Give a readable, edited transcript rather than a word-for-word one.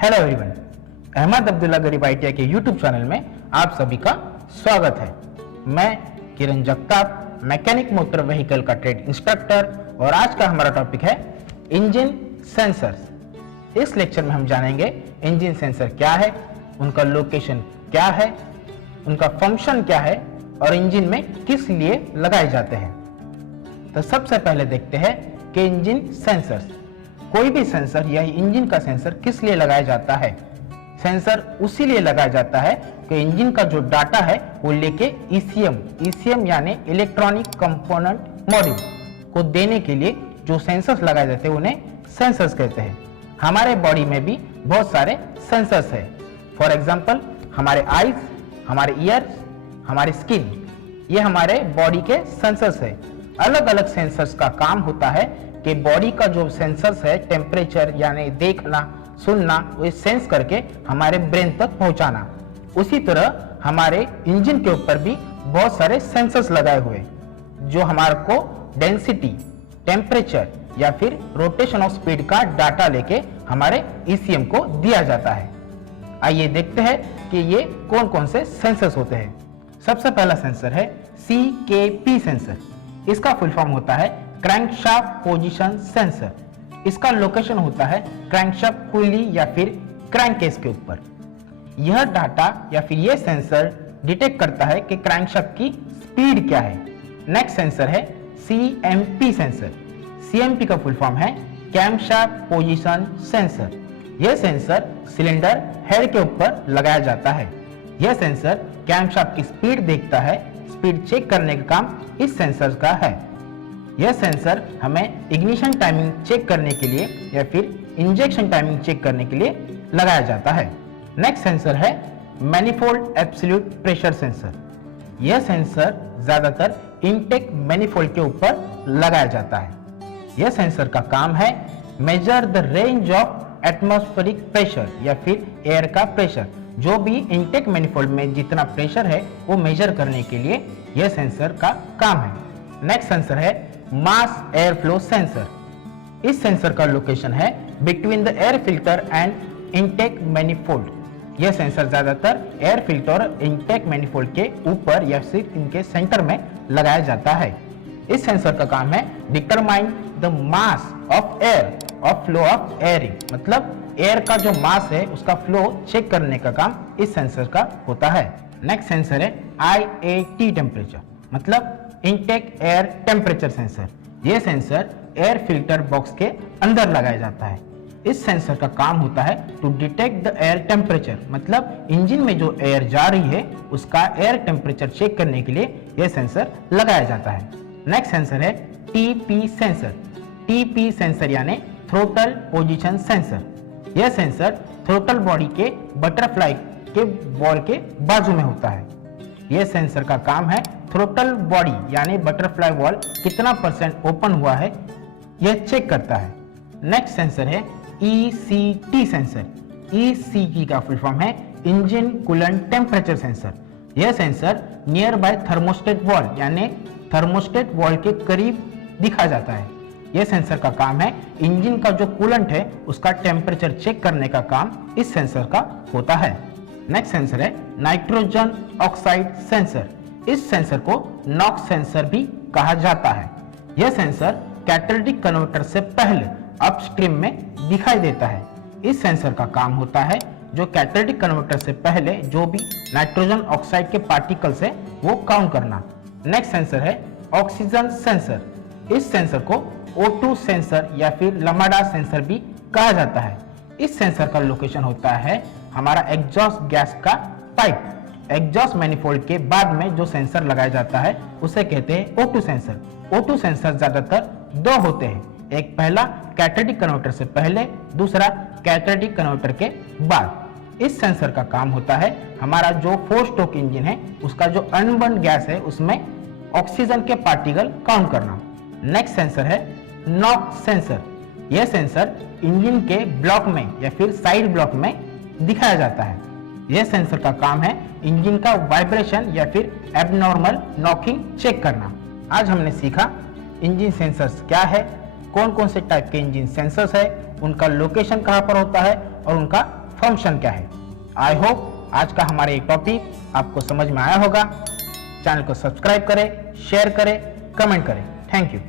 Hello everyone, Ahmad Abdullah गरीब ITI के YouTube channel में आप सभी का स्वागत है। मैं किरण जगताप, मैकेनिक मोटर व्हीकल का ट्रेड इंस्ट्रक्टर, और आज का हमारा टॉपिक है इंजन सेंसर्स। इस लेक्चर में हम जानेंगे इंजन सेंसर क्या है, उनका लोकेशन क्या है, उनका फंक्शन क्या है और इंजन में किस लिए लगाए जाते हैं। तो सबसे पहले देखते हैं कि इंजन सेंसर्स, कोई भी सेंसर या इंजन का सेंसर किस लिए लगाया जाता है। सेंसर उसी लिए लगाया जाता है कि इंजन का जो डाटा है वो लेके ECM यानी इलेक्ट्रॉनिक कंपोनेंट मॉड्यूल को देने के लिए जो सेंसर्स लगाए जाते हैं उन्हें सेंसर्स कहते हैं। हमारे बॉडी में भी बहुत सारे सेंसर्स है। फॉर एग्जांपल हमारे आईज, हमारे ईयर्स, हमारी स्किन, ये हमारे बॉडी के सेंसर्स है। अलग अलग सेंसर्स का काम होता है कि बॉडी का जो सेंसर्स है, टेम्परेचर यानी देखना, सुनना, वो सेंस करके हमारे ब्रेन तक पहुंचाना। उसी तरह हमारे इंजन के ऊपर भी बहुत सारे सेंसर्स लगाए हुए जो हमारे को डेंसिटी, टेम्परेचर या फिर रोटेशन ऑफ स्पीड का डाटा लेके हमारे ECM को दिया जाता है। आइए देखते हैं कि ये कौन कौन से सेंसर्स होते हैं। सबसे पहला सेंसर है CKP सेंसर। इसका फुल फॉर्म होता है क्रैंकशाफ्ट पोजीशन सेंसर। इसका लोकेशन होता है क्रैंकशाफ्ट पुली या फिर क्रैंककेस के ऊपर। यह डाटा या फिर यह सेंसर डिटेक्ट करता है कि क्रैंकशाफ्ट की स्पीड क्या है। नेक्स्ट सेंसर है CMP सेंसर। CMP का फुल फॉर्म है कैमशाफ्ट पोजीशन सेंसर। यह सेंसर सिलेंडर हेड के ऊपर लगाया जाता है। यह सेंसर कैमशाफ्ट की स्पीड देखता है। स्पीड चेक करने का काम इस सेंसर का है। यह सेंसर हमें इग्निशन टाइमिंग चेक करने के लिए या फिर इंजेक्शन टाइमिंग चेक करने के लिए लगाया जाता है। नेक्स्ट सेंसर है मैनिफोल्ड एब्सोल्यूट प्रेशर सेंसर। यह सेंसर ज्यादातर इनटेक मैनिफोल्ड के ऊपर लगाया जाता है। यह सेंसर का काम है measure the range of atmospheric pressure या फिर एयर का प्रेशर। जो भी इनटेक मैनिफोल्ड में जितना प्रेशर है वो मेजर करने के लिए यह सेंसर का काम है। नेक्स्ट सेंसर है मास एयर फ्लो सेंसर। इस सेंसर का लोकेशन है between the air filter and intake manifold. यह सेंसर ज्यादातर एयर फिल्टर और इनटेक मैनिफोल्ड के ऊपर या फिर इनके सेंटर में लगाया जाता है। इस सेंसर का काम है determine the mass of air और फ्लो ऑफ एयर, मतलब एयर का जो मास है उसका फ्लो चेक करने का काम इस सेंसर का होता है। नेक्स्ट सेंसर है IAT टेम्परेचर, मतलब इनटेक एयर टेम्परेचर सेंसर। यह सेंसर एयर फिल्टर बॉक्स के अंदर लगाया जाता है। इस सेंसर का काम होता है to detect the air temperature, मतलब इंजन में जो एयर जा रही है उसका एयर टेम्परेचर चेक करने के लिए यह सेंसर लगाया जाता है। नेक्स्ट सेंसर है TP सेंसर। TP सेंसर यानी थ्रोटल पोजीशन सेंसर। यह सेंसर थ्रोटल बॉडी के बटरफ्लाई के बॉल के बाजू में होता है। यह सेंसर का काम है थ्रोटल बॉडी यानी बटरफ्लाई वॉल कितना % ओपन हुआ है यह चेक करता है। नेक्स्ट सेंसर है ECT सेंसर। ECT का फुल फॉर्म है इंजन कूलेंट टेम्परेचर सेंसर। यह sensor near by thermostat wall यानी थर्मोस्टेट वॉल के करीब दिखा जाता है। यह सेंसर का काम है इंजन का जो कूलेंट है उसका टेम्परेचर चेक करने का काम इस सेंसर का होता है। नेक्स्ट सेंसर है नाइट्रोजन ऑक्साइड सेंसर। इस सेंसर को नॉक्स सेंसर भी कहा जाता है। यह सेंसर कैटालिटिक कन्वर्टर से पहले अपस्ट्रीम में दिखाई देता है। इस सेंसर का काम होता है जो कैटालिटिक कन्वर्टर से पहले जो भी नाइट्रोजन ऑक्साइड के पार्टिकल्स है वो काउंट करना। नेक्स्ट सेंसर है ऑक्सीजन सेंसर। इस सेंसर को O2 सेंसर या फिर लमाडा सेंसर भी कहा जाता है। इस सेंसर का लोकेशन होता है हमारा एग्जॉस्ट गैस का पाइप। एग्जॉस्ट मैनिफोल्ड के बाद में जो सेंसर लगाया जाता है उसे कहते हैं O2 सेंसर। O2 सेंसर ज्यादातर दो होते हैं, एक पहला कैटालिटिक कन्वर्टर से पहले, दूसरा कैटालिटिक कन्वर्टर के बाद। इस सेंसर का काम होता है हमारा जो 4 स्ट्रोक इंजन है उसका जो अनबर्न गैस है उसमें ऑक्सीजन के पार्टिकल काउंट करना। नेक्स्ट सेंसर है नॉक्स सेंसर। यह सेंसर इंजन के ब्लॉक में या फिर साइड ब्लॉक में दिखाया जाता है। यह सेंसर का काम है इंजन का वाइब्रेशन या फिर एबनॉर्मल नॉकिंग चेक करना। आज हमने सीखा इंजन सेंसर्स क्या है, कौन कौन से टाइप के इंजन सेंसर्स है, उनका लोकेशन कहाँ पर होता है और उनका फंक्शन क्या है। आई होप आज का हमारा ये टॉपिक आपको समझ में आया होगा। चैनल को सब्सक्राइब करें, शेयर करें, कमेंट करें। Thank you.